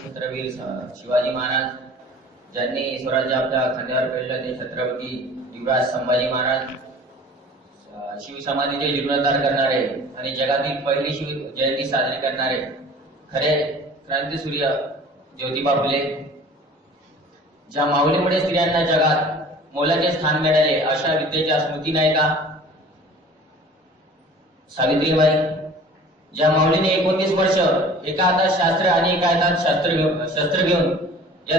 छत्रवीर शिवाजी महाराज, ज्यांनी स्वराज्य आपल्या खांद्यावर पेललं ते छत्रपती युवराज संभाजी महाराज, शिवसमाधीचे जीर्णोद्धार करणारे आणि जगातील पहिली शिव जयंती साजरी करणारे खरे क्रांतीसूर्य ज्योतिबा फुले, ज्या माऊलीमुळे स्त्रियांना जगात मोलाचे स्थान मिळाले अशा विद्येच्या स्मृती नायिका सावित्रीबाई, ज्या माऊलीने 29 वर्ष एका हातात शास्त्र आणि एका हातात शस्त्र घेऊन या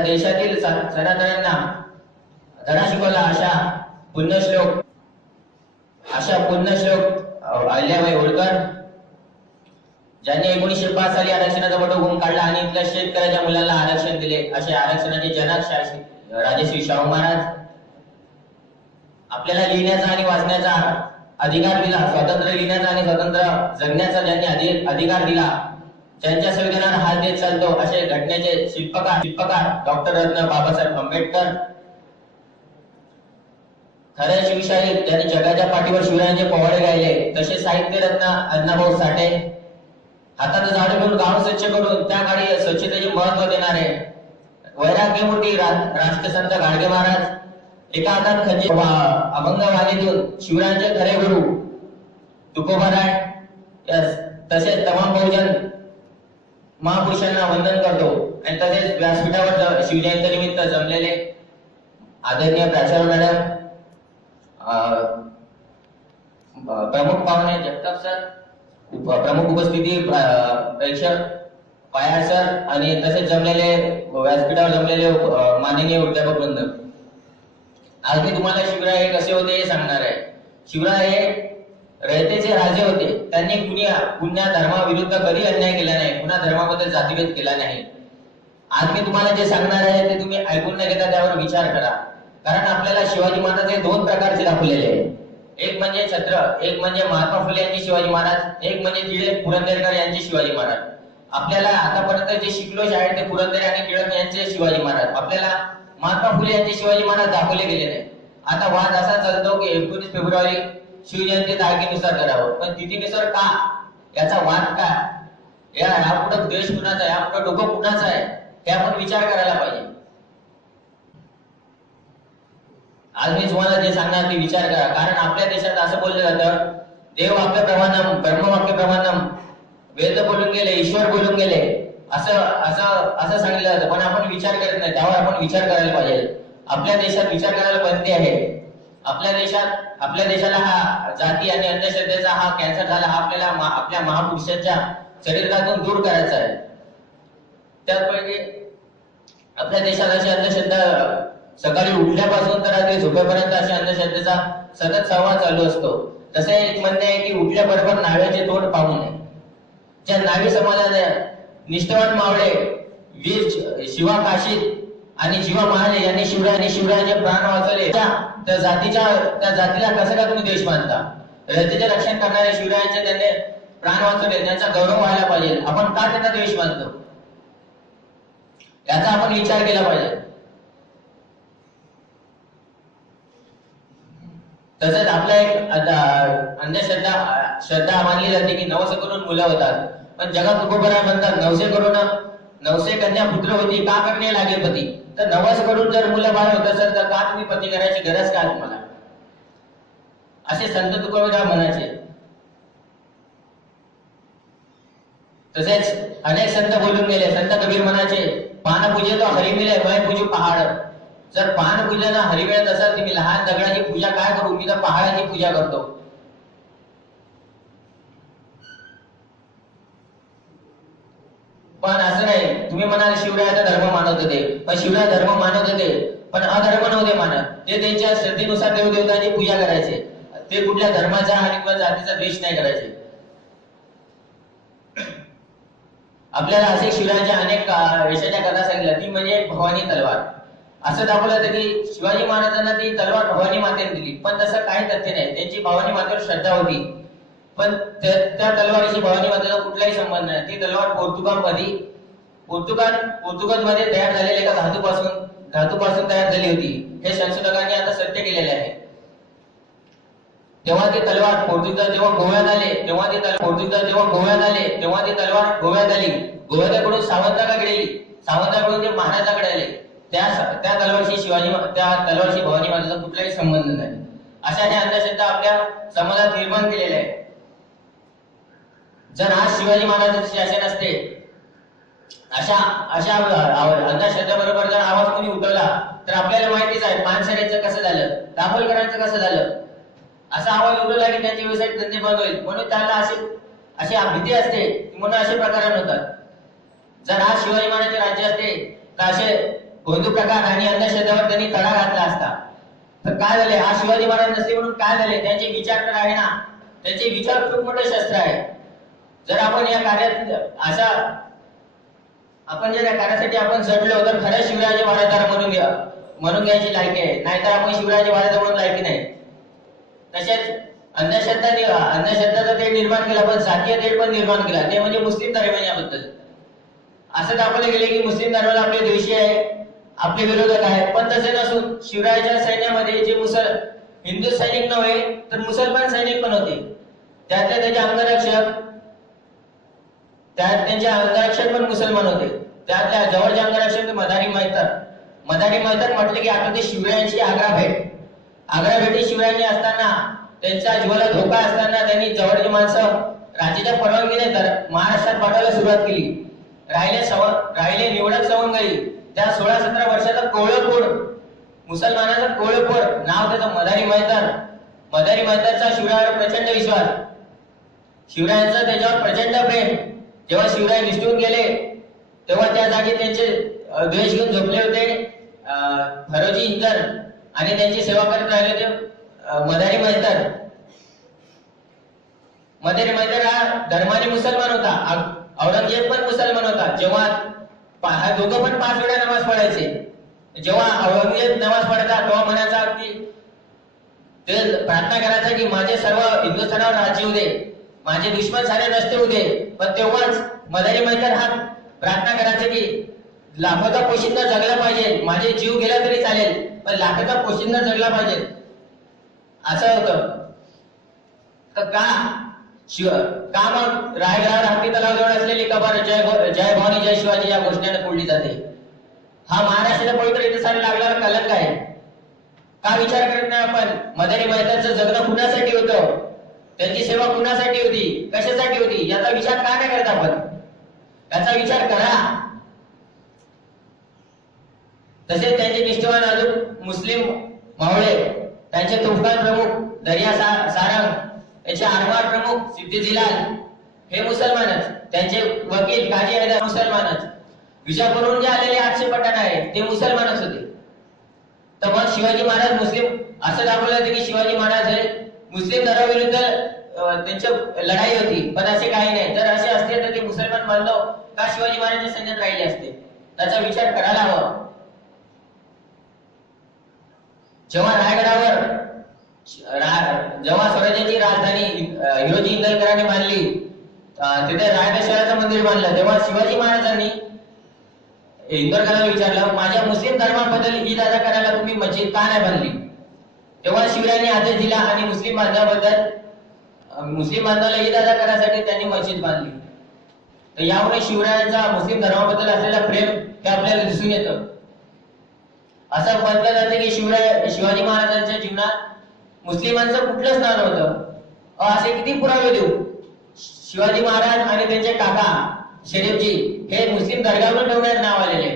देशातील सनातन्यांना धडा शिकवला अशा पुण्यश्लोक अहिल्याबाई होळकर, ज्यांनी 1905 साली आरक्षणाचा वटहुकूम काढला आणि इथल्या शेतकऱ्याच्या मुलांना आरक्षण दिले असे आरक्षणाचे जनक राजश्री शाहू महाराज, आपल्याला लिहिण्याचा आणि वाचण्याचा अधिकार दिला, स्वातंत्र्य लिहिण्याचा आणि स्वतंत्र जगण्याचा ज्यांनी अधिकार दिला, ज्यांच्या संविधानावर हात देत चालतो असे घटनेचे शिल्पकार डॉक्टर रत्न बाबासाहेब आंबेडकर, खऱ्या शिवशाही ज्यांनी जगाच्या पाठीवर शिवरायांचे पोवाडे गायले तसे साहित्य रत्न अण्णाभाऊ साठे, हातात झाडू घेऊन गाव स्वच्छ करून त्या काळी स्वच्छतेचे महत्व देणारे वैराग्यमूर्ती राष्ट्रसंत गाडगे महाराज, एका हातात खंजीर अभंग वाणीतून शिवरायांचे खरे गुरु तुकोबाराय, तसेच तमाम बहुजन महापुरुषांना वंदन करतो आणि तसेच व्यासपीठावर शिवजयंती निमित्त जमलेले आदरणीय प्राचार्य मॅडम, प्रमुख पाहुणे जगताप सर, प्रमुख उपस्थिती प्रेक्षक पायाळ सर आणि तसेच जमलेले व्यासपीठावर जमलेले माननीय उद्यापक वृंद, आज मी तुम्हाला शिवराय हे कसे होते हे सांगणार आहे. शिवराय हे रयतेचे राजे होते. त्यांनी कुण्या धर्माविरुद्ध कधी अन्याय केला नाही, कुणा धर्माबद्दल जातीभेद केला नाही. आज मी तुम्हाला जे सांगणार आहे ते तुम्ही ऐकून न घेता त्यावर विचार करा, कारण आपल्याला शिवाजी महाराज हे दोन प्रकारचे दाखवलेले आहे. एक म्हणजे एक म्हणजे महात्मा फुले यांचे शिवाजी महाराज, एक म्हणजे टिळक पुरंदरकर यांचे शिवाजी महाराज. आपल्याला आतापर्यंत जे शिकलो शाळेत ते पुरंदर आणि टिळक यांचे शिवाजी महाराज, आपल्याला महात्मा फुले यांचे शिवाजी महाराज दाखवले गेले नाही. आता वाद असा चालतो की 19 फेब्रुवारी शिवजयंती तारखेनुसार करावं, पण तिथीनुसार का, याचा वाद का, यापुढे देश कुणाचा आहे, यापुढे डोकं कुणाचं आहे हे आपण विचार करायला पाहिजे. आज मी तुम्हाला जे सांगणार ते विचार करा, कारण आपल्या देशात असं बोललं जातं, देव वाक्य प्रमाणम, ब्रह्म वाक्य प्रमाणम, वेद बोलून गेले, ईश्वर बोलून गेले, असं सांगितलं जातं. पण आपण विचार करत नाही, त्यावर आपण विचार करायला पाहिजे. आपल्या देशात विचार करायला बंदी आहे. आपल्या देशाला हा जाती आणि अंधश्रद्धेचा हा कॅन्सर झाला, हा आपल्याला आपल्या महापुरुषांच्या चरित्रातून दूर करायचा आहे. त्यापैकी आपल्या देशात अशी अंधश्रद्धा सकाळी उठल्यापासून तर रात्री झोपेपर्यंत अशा अंधश्रद्धेचा सतत संवाद चालू असतो. तसे एक म्हणणे आहे की उठल्याबरोबर नाव्याचे तोंड पाहू नये. ज्या नावी समाजाने निष्ठावान मावळे वीर शिवा काशीद आणि जीवा महाले यांनी शिवरायांचे प्राण वाचवले, त्या जातीला कसं का तुम्ही देश मानता? रयतेचे रक्षण करणारे शिवरायांचे त्यांनी प्राण वाचवले, त्यांचा गौरव व्हायला पाहिजे. आपण का त्यांना देश मानतो याचा आपण विचार केला पाहिजे. तसंच आपल्या एक अंधश्रद्धा मानली जाते की नवस करून मुलं होतात, पण जगात तुकोबरा म्हणतात नवसे कन्या पुत्र होती, का करणे लागे पती. तर नवस करून जर मुलं बाळ होत असेल तर का तुम्ही पती करायची गरज काय तुम्हाला, असे संत तुकोबरा म्हणायचे. तसेच अनेक संत बोलून गेले. संत कबीर म्हणायचे, पान पूजे तो हरी मिले, मैं पूजू पहाड़. जर पान पूजन हरी मिळत असेल तर मी लहान दगडाची पूजा काय करू, मी तर पहाडाची पूजा करतो. पण असं नाही, तुम्ही म्हणाल शिवरायाचा धर्म मानत होते, पण शिवराय धर्म मानत होते पण अधर्म नव्हते मानत. ते त्यांच्या श्रद्धेनुसार देवदेवतांची पूजा करायचे. ते कुठल्या धर्माचा आणि किंवा जातीचा द्वेष नाही करायचे. आपल्याला असे शिवरायांच्या अनेक यशाच्या कथा सांगितल्या, ती म्हणजे भवानी तलवार. असं दाखवलं होतं की शिवाजी महाराजांना ती तलवार भवानी मातेने दिली, पण तसं काही तथ्य नाही. त्यांची भवानी मातेवर श्रद्धा होती, पण त्या तलवारीशी भवानी मातेचा कुठलाही संबंध नाही. ती तलवार पोर्तुगालमध्ये तयार झालेल्या एका धातूपासून तयार झाली होती. हे संशोधकांनी आता सत्य केलेले आहे. तेव्हा ती तलवार पोर्तुगीज जेव्हा गोव्यात आले तेव्हा ती पोर्तुगीज जेव्हा गोव्यात आले तेव्हा ती तलवार गोव्यात आली. गोव्याकडून सावंताकडे गेली, सावंताकडून ते महाराजाकडे आले. त्या तलवारशी भवानी मातेचा कुठलाही संबंध नाही. अशाने अंधश्रद्धा आपल्या समाजात निर्माण केलेला आहे. जर आज शिवाजी महाराजांचे शासन असते, अशा अंधश्रद्धेबरोबर जर आवाज कोणी उठवला तर आपल्याला माहितीच आहे पानसरेंचं कसं झालं, दाभोलकरांचं कसं झालं. असा आवाज उठवला की त्यांचे व्यवसाय धंदे बंद होईल, म्हणून त्यांना अशी भीती असते, म्हणून असे प्रकार होतात. जर आज शिवाजी महाराजांचे राज्य असते तर असे कोणते प्रकार आणि अंधश्रद्धेवर त्यांनी तडा घातला असता. तर काय झाले, आज शिवाजी महाराज नसते म्हणून काय झाले, त्यांचे विचार तर आहे ना, त्यांचे विचार खूप मोठे शस्त्र आहे. जर आपण या कार्यात आपण जर या कार्यासाठी आपण झटलो तर खरं शिवराज महाराजांना म्हणून घ्यायची लायकी आहे, नाहीतर आपण शिवराज महाराज म्हणून लायकी नाही. तसेच अंधश्रद्धाचा तेढ निर्माण केला, पण जातीय तेढ पण निर्माण केला, ते म्हणजे मुस्लिम धर्मियांबद्दल. असं दाखवले गेले की मुस्लिम धर्माला आपले द्वेषी आहे, आपले विरोधक आहेत. पण तसे नसून शिवरायाच्या सैन्यामध्ये जे हिंदू सैनिक नव्हे तर मुसलमान सैनिक पण होते. त्यांचे अंगरक्षक पण मुसलमान होते. त्यातल्या जवळचे अंगरक्षक मदारी मैतर म्हटले की आता ते शिवरायांची आग्रा भेटी शिवरायांनी असताना, त्यांच्या जीवाला धोका असताना त्यांनी जवळची माणसं राज्याच्या परवानगीने महाराष्ट्रात पाठवायला सुरुवात केली. राहिले निवडक सवंगडी, त्या 16-17 वर्षाचा कोळपोड, मुसलमानाचा कोळपोड नाव त्याचं मदारी मैतरचा शिवरायावर प्रचंड विश्वास, शिवरायांचा त्याच्यावर प्रचंड प्रेम. जेव्हा शिवराय निष्ठून गेले तेव्हा त्या जागी त्यांचे द्वेष घेऊन झोपले होते फरोजी इंदर, आणि त्यांची सेवा करत राहिले होते मदारी मैतर हा धर्माने मुसलमान होता, औरंगजेब पण मुसलमान होता. जेव्हा दोघं पण 5 वेळा नमाज पडायचे, जेव्हा औरंगजेब नमाज पडायचा तेव्हा म्हणायचा की ते प्रार्थना करायचा की माझे सर्व हिंदुस्थानावर राज्य होऊ दे, माझे दुश्मन सारे नसते होऊ दे. पण तेव्हाच मदारी मैतर हा प्रार्थना करायचा की लाखोचा पोशिंदा जगला पाहिजे, माझे जीव गेला तरी चालेल पण लाखोचा पोशिंदा जगला पाहिजे, असं होतं. तर का मग रायगडावर हत्ती तलावाजवळ असलेली कबर जय भवानी जय शिवाजी या घोषणेने फोडली जाते? हा महाराष्ट्राच्या पवित्र इतिहासाला लागलेला कलंक आहे. का विचार करत नाही आपण? मदारी मैदानचं जगणं कुणासाठी होतं, त्यांची सेवा कुणासाठी होती, कशासाठी होती, याचा विचार का नाही करत आपण? याचा विचार करा. तसेच त्यांचे निष्ठावान अजून मुस्लिम मावळे, त्यांचे तोफखान प्रमुख दर्या सारंग, याचे आरमार प्रमुख सिद्धी जिलाल हे मुसलमानच, त्यांचे वकील काजी हैदर मुसलमानच, विजापूरहून जे आलेले 800 पठाण आहे ते मुसलमानच होते. तर मग शिवाजी महाराज मुस्लिम असं दाखवलं होतं की शिवाजी महाराज हे मुस्लिम धर्माविरुद्ध त्यांची लढाई होती, पण असे काही नाही. जर असे असते तर ते मुसलमान बांधव का शिवाजी महाराजांच्या सैन्यात राहिले असते? त्याचा विचार करायला हवा. जेव्हा रायगडावर जेव्हा स्वराज्याची राजधानी हिरोजी इंदलकरांनी बांधली, तिथे रायगड शहराचं मंदिर बांधलं, तेव्हा शिवाजी महाराजांनी इंदोरकरांना विचारलं माझ्या मुस्लिम धर्माबद्दल ईद अदा करायला तुम्ही मस्जिद का नाही बांधली? तेव्हा शिवरायांनी आदेश दिला आणि मुस्लिम बांधवाला ईद अदा करण्यासाठी त्यांनी मस्जिद बांधली. तर यामुळे शिवरायांचा मुस्लिम धर्माबद्दल असलेला प्रेम हे आपल्याला दिसून येतं. असं म्हटलं जाते की शिवाजी महाराजांच्या जीवनात मुस्लिमांचं कुठलंच नाव नव्हतं. असे किती पुरावे देऊ? शिवाजी महाराज आणि त्यांचे काका शरीफजी हे मुस्लिम दर्गावर ठेवण्यात नाव आलेले,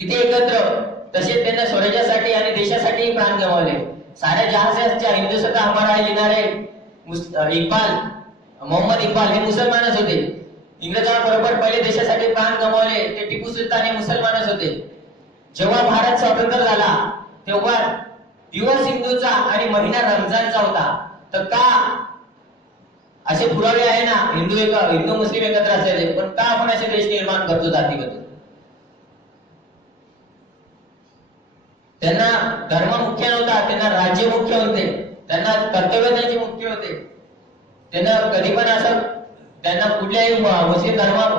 तिथे एकत्र. तसेच त्यांना स्वराज्यासाठी आणि देशासाठी प्राण गमावले. साऱ्या जहाजाच्या हिंदुस्तान हमारा है लिहिणारे मोहम्मद इक्बाल हे मुसलमानच होते. इंग्रजांबरोबर पहिले देशासाठी प्राण गमावले ते टिपू सुलतान हे मुसलमानच होते. जेव्हा भारत स्वतंत्र झाला तेव्हा दिवस हिंदूचा आणि महिना रमजानचा होता. तर का असे पुरावे आहे ना हिंदू मुस्लिम एकत्र असलेले, पण का आपण असे देश निर्माण करतो जातीबद्दल? त्यांना धर्म मुख्य नव्हता, त्यांना राज्य मुख्य होते, त्यांना कर्तव्य त्यांचे मुख्य होते. त्यांना कधी पण असं त्यांना कुठल्याही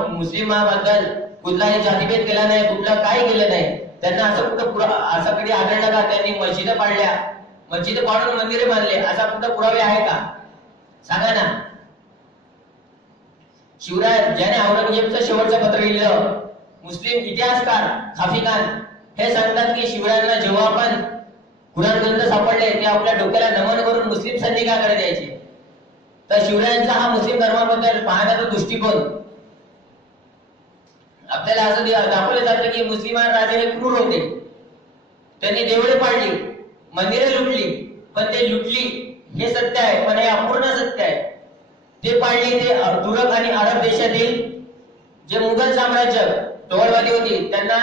मुस्लिमाबद्दल कुठलाही जातीभेद केला नाही, कुठलं काही केलं नाही. त्यांना असं कधी आढळलं का त्यांनी मस्जिद पाडल्या, मस्जिद पाडून मंदिरे बांधले, असा कुठं पुरावे आहे का? सांगा ना. शिवराय ज्याने औरंगजेबचं शेवटचं पत्र लिहिलं, मुस्लिम इतिहासकार खाफी खान हे सांगतात की शिवरायांना जेव्हा आपण कुराण ग्रंथ सापडले ते आपल्या डोक्याला नमन करून मुस्लिम सैनिकाकडे द्यायचे. तर शिवरायांचा हा मुस्लिम धर्माबद्दल पाहण्याचा दृष्टिकोन आपल्याला असं दाखवले जाते की मुस्लिमान राजे हे क्रूर होते. त्यांनी देवळे पाडली, मंदिरे लुटली, पण ते लुटली हे सत्य आहे, पण हे अपूर्ण सत्य आहे. ते पाडली ते तुरक आणि अरब देशातील जे मुघल साम्राज्य टोळवादी होती, त्यांना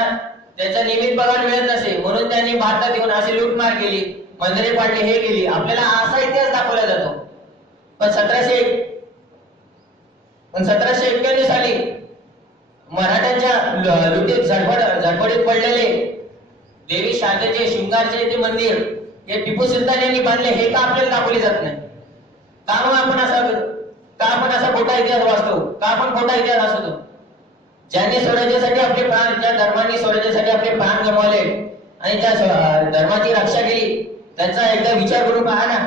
त्याचा नियमित पगार मिळत नसे, म्हणून त्यांनी भारतात येऊन अशी लूटमार केली, मंदिरे पाडली, हे केली. आपल्याला असा इतिहास दाखवला जातो. पण 1791 साली मराठ्यांच्या लुटीत झडपडीत पडलेले देवी शारदेचे शृंगारचे ते मंदिर हे टिपू सुलतान यांनी बांधले, हे का आपल्याला दाखवले जात नाही? का मग आपण असा खोटा इतिहास वाचतो? का आपण खोटा इतिहास वाचतो? ज्यांनी स्वराज्यासाठी आपले प्राण, ज्या धर्माने स्वराज्यासाठी आपले प्राण गमावले आणि त्या धर्माची रक्षा केली, त्यांचा एकदा विचार करून पहा ना.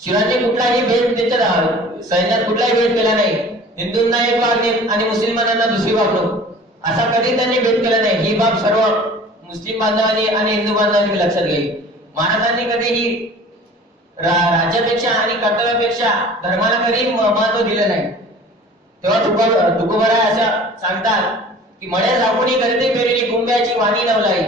शिवाजी कुठलाही भेद त्यांच्या सैन्यात कुठलाही भेद केला नाही. हिंदूंना एक वागणूक आणि मुस्लिमांना दुसरी वागणूक, असा कधी त्यांनी भेद केला नाही. ही बाब सर्व मुस्लिम बांधवांनी आणि हिंदू बांधवांनी लक्षात घ्यावी. महाराजांनी कधीही राज्यापेक्षा आणि कर्तव्यापेक्षा धर्माला कधी महत्व दिलं नाही. तेव्हा तुकोबराय असं सांगतात की मळे झाकून करते पेरणी कुंभ्याची वाणी नवलाई.